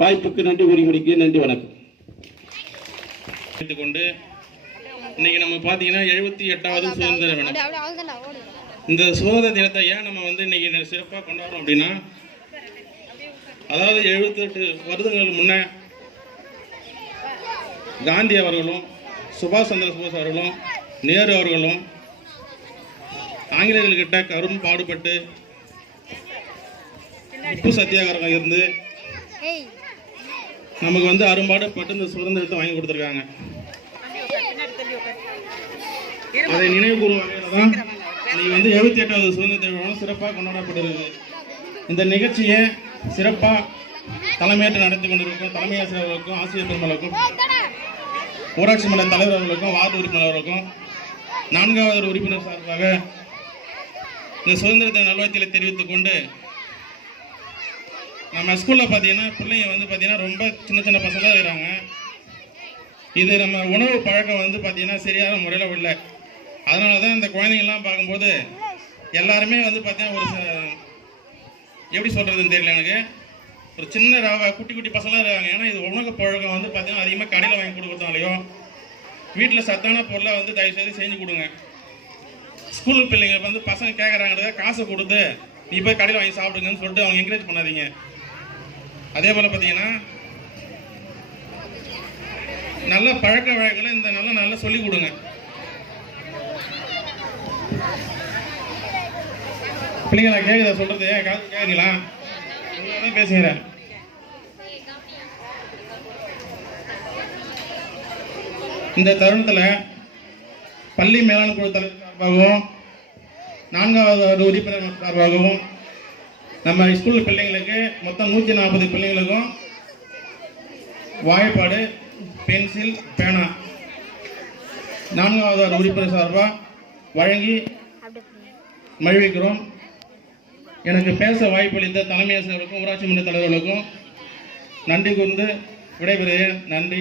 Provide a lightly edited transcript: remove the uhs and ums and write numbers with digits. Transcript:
வாய்ப்புக்கு நன்றி கூறி முடிக்கிறேன். நன்றி, வணக்கம். கொண்டு இன்னைக்கு நம்ம பார்த்தீங்கன்னா 78வது சுதந்திர தினம். இந்த சுதந்திர தினத்தை ஏன் நம்ம இன்னைக்கு சிறப்பாக கொண்டாடுறோம் அப்படின்னா, அதாவது 78 வருடங்களுக்கு முன்ன காந்தி அவர்களும் சுபாஷ் சந்திர போஸ் அவர்களும் நேரு அவர்களும் ஆங்கிலேயர்கிட்ட கரும் பாடுபட்டு உப்பு சத்தியாகிரகம் இருந்து நமக்கு அரும்பாடுபட்டு இந்த சுதந்திரத்தை வாங்கி கொடுத்துருக்காங்க. அதை நினைவு கூறும் வகையில் தான் இன்னைக்கு 78வது சுதந்திர தினம் சிறப்பாக கொண்டாடப்படுகிறது. இந்த நிகழ்ச்சியை சிறப்பாக தலைமையேற்று நடத்தி கொண்டிருக்கும் தலைமை ஆசிரியர்களுக்கும் ஆசிரியர் பெருமளுக்கும் ஊராட்சி மன்ற தலைவர்களுக்கும் வார்டு உறுப்பினர்களுக்கும் 4வது உறுப்பினர் சார்பாக இந்த சுதந்திர தின நல்வாழ்த்துக்களை தெரிவித்துக் கொண்டு, நம்ம ஸ்கூலில் பார்த்தீங்கன்னா பிள்ளைங்க பார்த்தீங்கன்னா ரொம்ப சின்ன சின்ன பசங்களாக இருக்கிறாங்க. இது நம்ம உணவு பழக்கம் பார்த்தீங்கன்னா சரியான முறையில் இல்லை. அதனால தான் இந்த குழந்தைங்கள்லாம் பார்க்கும்போது எல்லாருமே பார்த்தீங்கன்னா ஒரு எப்படி சொல்கிறதுன்னு தெரியல எனக்கு, ஒரு சின்ன குட்டி குட்டி பசங்களாக இருக்காங்க. ஏன்னா இது உணவு பழக்கம் பார்த்தீங்கன்னா அதிகமாக கடையில் வாங்கி கொடுக்குறதாலையோ வீட்டில் சத்தான பொருளை தயவுசெய்து செஞ்சு கொடுங்க. ஸ்கூல் பிள்ளைங்க பசங்க கேட்குறாங்க காசை கொடுத்து நீ போய் கடையில் வாங்கி சாப்பிடுங்கன்னு சொல்லிட்டு அவங்க என்கரேஜ் பண்ணாதீங்க. அதே போல் பார்த்தீங்கன்னா நல்ல பழக்க வழக்கங்களை இந்த நல்லா சொல்லிக் கொடுங்க. பிள்ளைங்களா கேட்குதா சொல்கிறது? கேட்குறீங்களா? தான் பேசுகிறேன். இந்த தருணத்தில் பள்ளி மேலாண் குழு தலைவர் சார்பாகவும் 4வது உறுப்பினர் சார்பாகவும் நம்ம ஸ்கூல் பிள்ளைங்களுக்கு மொத்தம் 140 பிள்ளைங்களுக்கும் வாய்ப்பாடு, பென்சில், பேனா 4வது உறுப்பினர் சார்பாக வழங்கி மகிழ்விக்கிறோம். எனக்கு பேச வாய்ப்பளித்த தலைமை ஆசிரியர்களுக்கும் ஊராட்சி மன்ற தலைவர்களுக்கும் நன்றி கூர்ந்து விடைபெறுகிறேன். நன்றி.